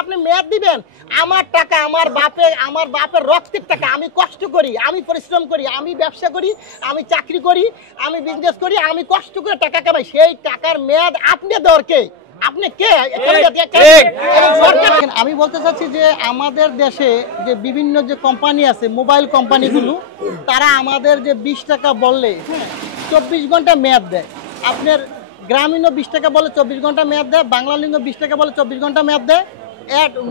আপনি মেয়াদ দিবেন? আমার টাকা, আমার বাপের রক্তের টাকা, আমি কষ্ট করি, আমি পরিশ্রম করি, আমি ব্যবসা করি, আমি চাকরি করি, আমি বিজনেস করি, আমি কষ্ট করে টাকা কামাই, সেই টাকার মেয়াদ আপনি দেওয়ার কে? আপনি কে? আমি বলতে চাচ্ছি যে আমাদের দেশে যে বিভিন্ন যে কোম্পানি আছে, মোবাইল কোম্পানিগুলো, তারা আমাদের যে 20 টাকা বললে 24 ঘন্টা মেয়াদ দেয়। আপনার গ্রামীণও 20 টাকা বলে 24 ঘন্টা মেয়াদ দেয়, বাংলালিংও 20 টাকা বলে 24 ঘন্টা মেয়াদ দেয়,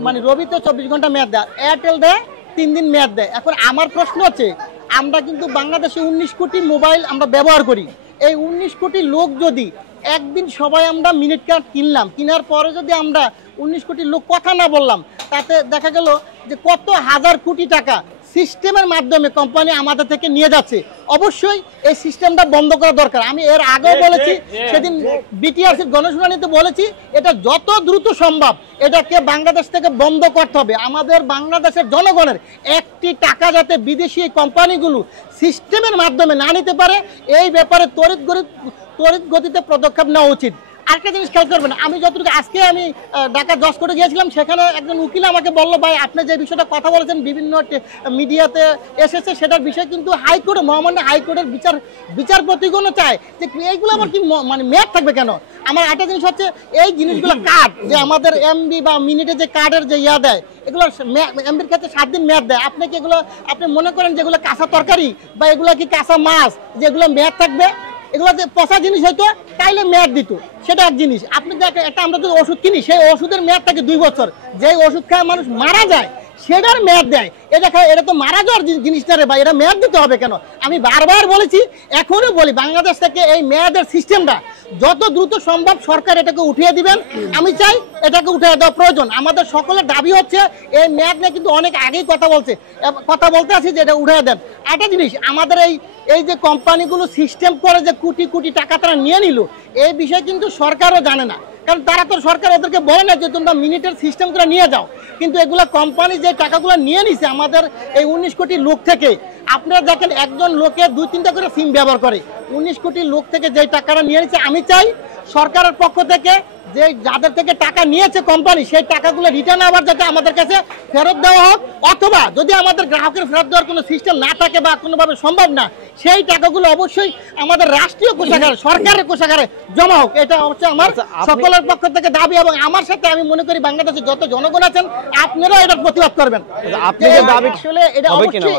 মানে রবিতে 24 ঘন্টা মেয়াদ দেয়, এয়ারটেল দেয় 3 দিন মেয়াদ দেয়। এখন আমার প্রশ্ন হচ্ছে, আমরা কিন্তু বাংলাদেশে 19 কোটি মোবাইল আমরা ব্যবহার করি। এই 19 কোটি লোক যদি একদিন সবাই আমরা মিনিট কার্ড কিনলাম, কেনার পরে যদি আমরা 19 কোটি লোক কথা না বললাম, তাতে দেখা গেল যে কত হাজার কোটি টাকা সিস্টেমের মাধ্যমে কোম্পানি আমাদের থেকে নিয়ে যাচ্ছে। অবশ্যই এই সিস্টেমটা বন্ধ করা দরকার। আমি এর আগেও বলেছি, সেদিন বিটিআরসির গণশুনানিতে বলেছি, এটা যত দ্রুত সম্ভব এটাকে বাংলাদেশ থেকে বন্ধ করতে হবে। আমাদের বাংলাদেশের জনগণের একটি টাকা যাতে বিদেশি কোম্পানিগুলো সিস্টেমের মাধ্যমে না নিতে পারে, এই ব্যাপারে ত্বরিত গতিতে পদক্ষেপ নেওয়া উচিত। আরেকটা জিনিস খেয়াল করবেন, আমি যতটুকু আজকে আমি ঢাকা জজ কোর্টে গিয়েছিলাম, সেখানে একজন উকিল আমাকে বললো, ভাই আপনি যে বিষয়টা কথা বলেছেন বিভিন্ন মিডিয়াতে এসেছে, সেটার বিষয় কিন্তু হাইকোর্টে, মহামান্য হাইকোর্টের বিচারপতিগুলো চায় যে এইগুলো আমার কি মানে মেয়াদ থাকবে কেন? আমার একটা জিনিস হচ্ছে, এই জিনিসগুলো কার্ড যে আমাদের এমবি বা মিনিটে যে কার্ডের যে ইয়া দেয়, এগুলো এমবির ক্ষেত্রে 7 দিন মেয়াদ দেয়। আপনি কি এগুলো আপনি মনে করেন যেগুলো কাঁচা তরকারি বা এগুলো কি কাঁচা মাছ যেগুলো মেয়াদ থাকবে? এগুলো যে পচা জিনিস হয়তো তাইলে মেয়াদ দিত, সেটা এক জিনিস। আপনি দেখেন, একটা আমরা যদি ওষুধ কিনি, সেই ওষুধের মেয়াদ থাকে 2 বছর, যে ওষুধ খায় মানুষ মারা যায় সেটার মেয়াদ দেয়। এটা তো মারা যাওয়ার জিনিসটা রে ভাই, এটা মেয়াদ দিতে হবে কেন? আমি বারবার বলেছি, এখনো বলি, বাংলাদেশ থেকে এই মেয়াদের সিস্টেমটা যত দ্রুত সম্ভব সরকার এটাকে উঠিয়ে দিবেন। আমি চাই এটাকে উঠিয়ে দেওয়া প্রয়োজন। আমাদের সকলের দাবি হচ্ছে, এই মেয়াদ নিয়ে কিন্তু অনেক আগেই কথা বলতে আছি যে এটা উঠিয়ে দেন। একটা জিনিস, আমাদের এই যে কোম্পানিগুলো সিস্টেম করে যে কোটি কোটি টাকা তারা নিয়ে নিল, এই বিষয়ে কিন্তু সরকারও জানে না। কারণ তারা তো, সরকার ওদেরকে বলে না যে তোমরা মিনিটের সিস্টেম করে নিয়ে যাও, কিন্তু এগুলা কোম্পানি যে টাকাগুলো নিয়ে নিছে আমাদের এই 19 কোটি লোক থেকে। আপনারা দেখেন, একজন লোকে 2-3টা করে সিম ব্যবহার করে। 19 কোটি লোক থেকে যে টাকাটা নিয়ে নিচ্ছে, আমি চাই সরকারের পক্ষ থেকে যে যাদের থেকে টাকা নিয়েছে কোম্পানি, সেই টাকাগুলো রিটার্ন আবার যাতে আমাদের কাছে ফেরত দেওয়া হোক, অথবা যদি আমাদের গ্রাহকের ফেরত দেওয়ার কোনো সিস্টেম না থাকে বা কোনোভাবে সম্ভব না, সেই টাকাগুলো অবশ্যই আমাদের রাষ্ট্রীয় কোষাগারে, সরকারের কোষাগারে জমা হোক। এটা হচ্ছে আমার সকলের পক্ষ থেকে দাবি, এবং আমার সাথে আমি মনে করি বাংলাদেশে যত জনগণ আছেন আপনারাও এটার প্রতিবাদ করবেন।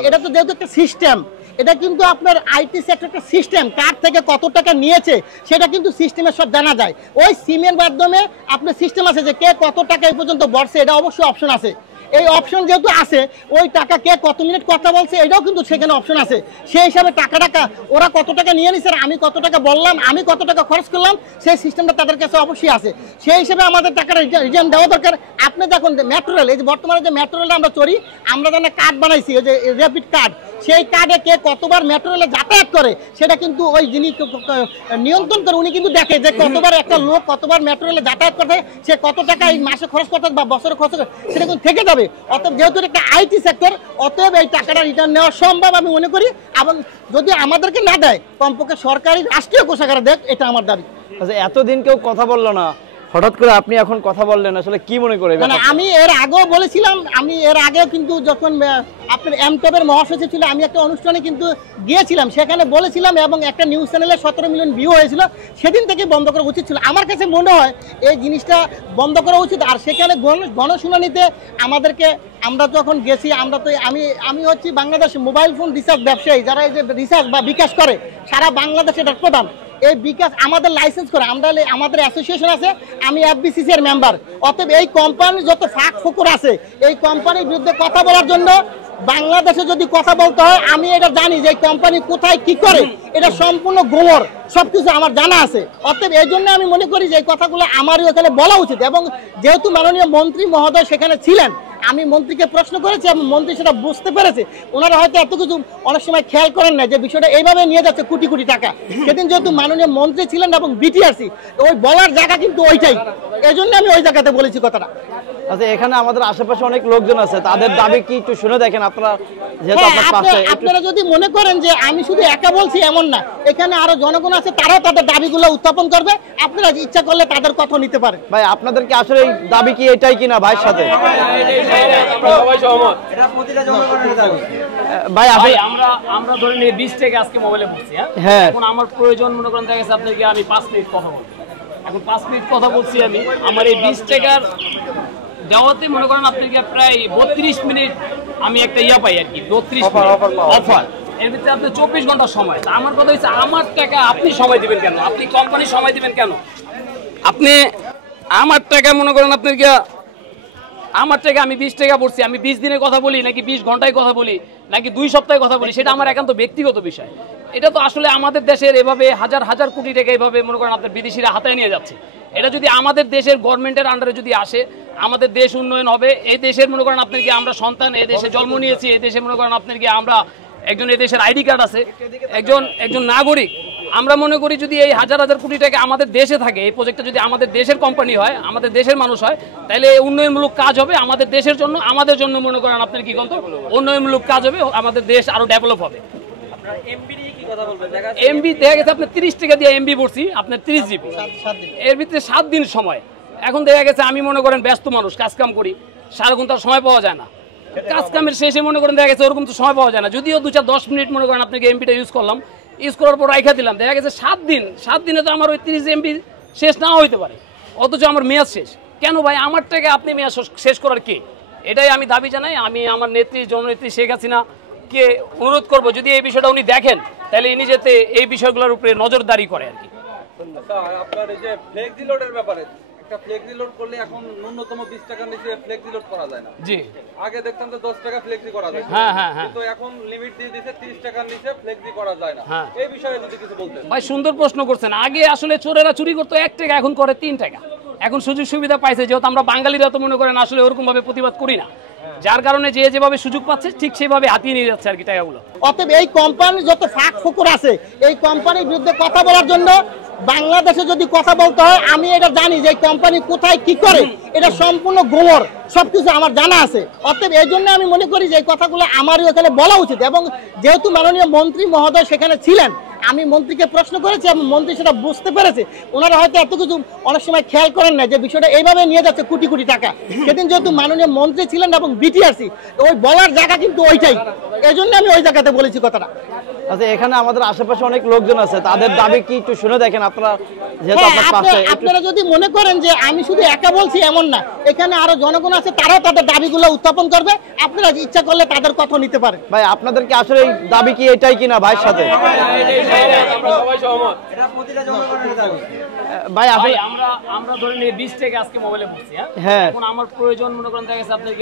এটা তো যেহেতু একটা সিস্টেম, এটা কিন্তু আপনার আইটি সেক্টরটা সিস্টেম, কার থেকে কত টাকা নিয়েছে সেটা কিন্তু সিস্টেমের সব জানা যায়। ওই সিমের মাধ্যমে আপনার সিস্টেম আছে যে কে কত টাকা এই পর্যন্ত বলছে, এটা অবশ্যই অপশন আছে। এই অপশন যেহেতু আছে, ওই টাকা কে কত মিনিট কথা বলছে এটাও কিন্তু সেখানে অপশন আছে। সেই হিসাবে টাকা ওরা কত টাকা নিয়ে নিছে, আমি কত টাকা বললাম, আমি কত টাকা খরচ করলাম, সেই সিস্টেমটা তাদের কাছে অবশ্যই আছে। সেই হিসাবে আমাদের টাকাটা রিটার্ন দেওয়া দরকার। আপনি দেখুন মেট্রো রেল, এই যে বর্তমানে যে মেট্রো রেলে আমরা চড়ি, আমরা যেন কার্ড বানাইছি, ওই যে র্যাপিড কার্ড, সেই কার্ডে কে কতবার মেট্রো রেলে যাতায়াত করে সেটা কিন্তু ওই যিনি নিয়ন্ত্রণ করে, উনি কিন্তু দেখে যে কতবার একটা লোক কতবার মেট্রো রেলে যাতায়াত করতে, সে কত টাকা এই মাসে খরচ করতে বা বছরে খরচ করে, সেটা কিন্তু থেকে যাবে। অতএব যেহেতু একটা আইটি সেক্টর, অতএব এই টাকাটা রিটার্ন নেওয়া সম্ভব আমি মনে করি, এবং যদি আমাদেরকে না দেয় কমপক্ষে সরকারি রাষ্ট্রীয় কোষাগারে দেখ, এটা আমার দাবি। আচ্ছা, এতদিন কেউ কথা বললো না, হঠাৎ করে আপনি এখন কথা বললেন, আসলে কি মনে করে? মানে আমি এর আগেও বলেছিলাম, আমি এর আগেও কিন্তু যখন আপনার এমটবের মহাসচিব ছিল, আমি একটা অনুষ্ঠানে কিন্তু গিয়েছিলাম, সেখানে বলেছিলাম, এবং একটা নিউজ চ্যানেলে 17 মিলিয়ন ভিউ হয়েছিল। সেদিন থেকে বন্ধ করা উচিত ছিল। আমার কাছে মনে হয় এই জিনিসটা বন্ধ করা উচিত। আর সেখানে গণশুনানিতে আমাদেরকে, আমরা যখন গেছি, আমরা তো আমি হচ্ছি বাংলাদেশ মোবাইল ফোন রিসার্চ ব্যবসায়ী, যারা এই যে রিসার্চ বা বিকাশ করে সারা বাংলাদেশে, এটার প্রধান। এই বিকাশ আমাদের লাইসেন্স করে, আমাদের অ্যাসোসিয়েশন আছে, আমি এফবিসিসি এর মেম্বার। অতএব এই কোম্পানির যত ফাঁক ফুকুর আছে, এই কোম্পানির বিরুদ্ধে কথা বলার জন্য বাংলাদেশে যদি কথা বলতে হয়, আমি এটা জানি যে এই কোম্পানি কোথায় কি করে, এটা সম্পূর্ণ গোমর, সবকিছু আমার জানা আছে। অতএব এই জন্য আমি মনে করি যে এই কথাগুলো আমারও এখানে বলা উচিত। এবং যেহেতু মাননীয় মন্ত্রী মহোদয় সেখানে ছিলেন, আমি মন্ত্রীকে প্রশ্ন করেছি এবং মন্ত্রী সেটা বুঝতে পেরেছে। ওনারা হয়তো এত কিছু অনেক সময় খেয়াল করেন না যে বিষয়টা এইভাবে নিয়ে যাচ্ছে কোটি কোটি টাকা। সেদিন যেহেতু মাননীয় মন্ত্রী ছিলেন এবং বিটিআরসি, ওই বলার জায়গা কিন্তু ওইটাই, এই জন্য আমি ওই জায়গাতে বলেছি কথাটা। আচ্ছা, এখানে আমাদের আশেপাশে অনেক লোকজন আছে, তাদের দাবি কি একটু শুনে দেখেন আপনারা, যেহেতু হ্যাঁ, আপনার পাশে। আপনারা যদি মনে করেন যে আমি শুধু একা বলছি এমন না, এখানে আরো জনগণ আছে, তারাও তাদের দাবিগুলো উত্থাপন করবে, আপনারা ইচ্ছা করলে তাদের কথা নিতে পারেন। ভাই আপনাদের কি আসলে এই দাবি কি এটাই কিনা ভাইয়ের সাথে? ভাই আমরা ধরে নিয়ে 20 টাকা আজকে মোবাইলে বলছি। হ্যাঁ, এখন আমার প্রয়োজন মনে করেন দেখা গেছে আপনাকে আমি 5 মিনিট কথা বলবো। এখন 5 মিনিট কথা বলছি আমি, আমার এই 20 টাকার দেওয়াতে মনে করেন আপনাকে প্রায় 32 মিনিট আমি একটা ইয়া পাই আর কি, 32 অফার। এর ভিতরে আপনি 24 ঘন্টা সময়। তা আমার কথা হচ্ছে আমার টাকা আপনি সময় দিবেন কেন? আপনি কোম্পানি সময় দিবেন কেন? আপনি আমার টাকা মনে করেন আপনাকে, আমার টাকা আমি 20 টাকা পড়ছি, আমি 20 দিনের কথা বলি নাকি 20 ঘন্টায় কথা বলি নাকি 2 সপ্তাহে কথা বলি, সেটা আমার একান্ত ব্যক্তিগত বিষয়। এটা তো আসলে আমাদের দেশের এভাবে হাজার হাজার কোটি টাকা এভাবে মনে করেন আপনার বিদেশিরা হাতায় নিয়ে যাচ্ছে। এটা যদি আমাদের দেশের গভর্নমেন্টের আন্ডারে যদি আসে, আমাদের দেশ উন্নয়ন হবে। এই দেশের মনে করেন আপনার কি আমরা সন্তান, এই দেশে জন্ম নিয়েছি, এই দেশে মনে করেন আপনার কি আমরা একজন, এই দেশের আইডি কার্ড আছে, একজন নাগরিক। আমরা মনে করি যদি এই হাজার হাজার কোটি টাকা আমাদের দেশে থাকে, এই প্রজেক্টটা যদি আমাদের দেশের কোম্পানি হয়, আমাদের দেশের মানুষ হয়, তাহলে উন্নয়নমূলক কাজ হবে আমাদের দেশের জন্য, আমাদের জন্য মনে করেন আপনার কি বলতো উন্নয়নমূলক কাজ হবে, আমাদের দেশ আরো ডেভেলপ হবে। এমবি দেখা গেছে আপনার 30 টাকা দিয়ে এমবি পড়ছি, আপনার 30 জিবি, এর ভিতরে 7 দিন সময়। এখন দেখা গেছে আমি মনে করেন ব্যস্ত মানুষ, কাজ কাম করি, সারাক্ষণ তার সময় পাওয়া যায় না। কাজ কামের শেষে মনে করেন দেখা গেছে ওরকম তো সময় পাওয়া যায় না, যদিও 2-10 মিনিট মনে করেন আপনাকে এমবিটা ইউজ করলাম, ইউজ করার পর রাইখা দিলাম, দেখা গেছে 7 দিনে তো আমার ওই 30 এমবি শেষ নাও হইতে পারে, অথচ আমার মেয়াদ শেষ। কেন ভাই? আমার টাকা আপনি মেয়াদ শেষ করার কে? এটাই আমি দাবি জানাই। আমি আমার নেত্রী, জননেত্রী শেখ হাসিনা কে অনুরোধ করব, যদি এই বিষয়টা উনি দেখেন তাহলে ইনি যাতে এই বিষয়গুলোর উপরে নজরদারি করে আর কি। আপনার এই যে ফ্লেক্সি লোডের ব্যাপারে, একটা ফ্লেক্সি লোড করলে এখন ন্যূনতম 20 টাকার নিচে ফ্লেক্সি লোড করা যায় না। জি, আগে দেখতাম তো 10 টাকা ফ্লেক্সি করা যায়, হ্যাঁ হ্যাঁ হ্যাঁ, কিন্তু এখন লিমিট দিয়ে দিয়েছে 30 টাকার নিচে ফ্লেক্সি করা যায় না। এই বিষয়ে যদি কিছু বলতেন। ভাই সুন্দর প্রশ্ন করছেন। আগে আসলে চোরেরা চুরি করতো 1 টাকা, এখন করে 3 টাকা। এখন সুযোগ সুবিধা পাইছে, যেহেতু আমরা বাঙালিরা তো মনে করেন আসলে ওরকম ভাবে প্রতিবাদ করি না, যার কারণে যে যেভাবে সুযোগ পাচ্ছে ঠিক সেভাবে হাতিয়ে নিয়ে যাচ্ছে আর কি টাকাগুলো। অতএব এই কোম্পানির যত ফাঁক ফুকুর আছে, এই কোম্পানির বিরুদ্ধে কথা বলার জন্য বাংলাদেশে যদি কথা বলতে হয়, আমি এটা জানি যে এই কোম্পানি কোথায় কি করে, এটা সম্পূর্ণ গোমর, সবকিছু আমার জানা আছে। অতএব এই জন্য আমি মনে করি যে এই কথাগুলো আমারই এখানে বলা উচিত। এবং যেহেতু মাননীয় মন্ত্রী মহোদয় সেখানে ছিলেন, আমি মন্ত্রীকে প্রশ্ন করেছি এবং মন্ত্রী সেটা বুঝতে পেরেছে। ওনারা হয়তো এত কিছু অনেক সময় খেয়াল করেন না যে বিষয়টা এইভাবে নিয়ে যাচ্ছে কোটি কোটি টাকা। সেদিন যেহেতু মাননীয় মন্ত্রী ছিলেন এবং বিটিআরসি, ওই বলার জায়গা কিন্তু ওইটাই, এই জন্য আমি ওই জায়গাতে বলেছি কথাটা। আচ্ছা, এখানে আমাদের আশেপাশে অনেক লোকজন আছে, তাদের দাবি কি একটু শুনে দেখেন আপনারা, যেহেতু হ্যাঁ, আপনার পাশে। আপনারা যদি মনে করেন যে আমি শুধু একা বলছি এমন না, এখানে আরো জনগণ আছে, তারাও তাদের দাবিগুলো উত্থাপন করবে, আপনারা ইচ্ছা করলে তাদের কথা নিতে পারেন। ভাই আপনাদের কি আসলে এই দাবি কি এটাই কিনা ভাইয়ের সাথে? ভাই আমরা ধরে নিয়ে 20 টাকা আজকে মোবাইলে বলছি। হ্যাঁ, এখন আমার প্রয়োজন মনে করেন দেখা গেছে আপনাকে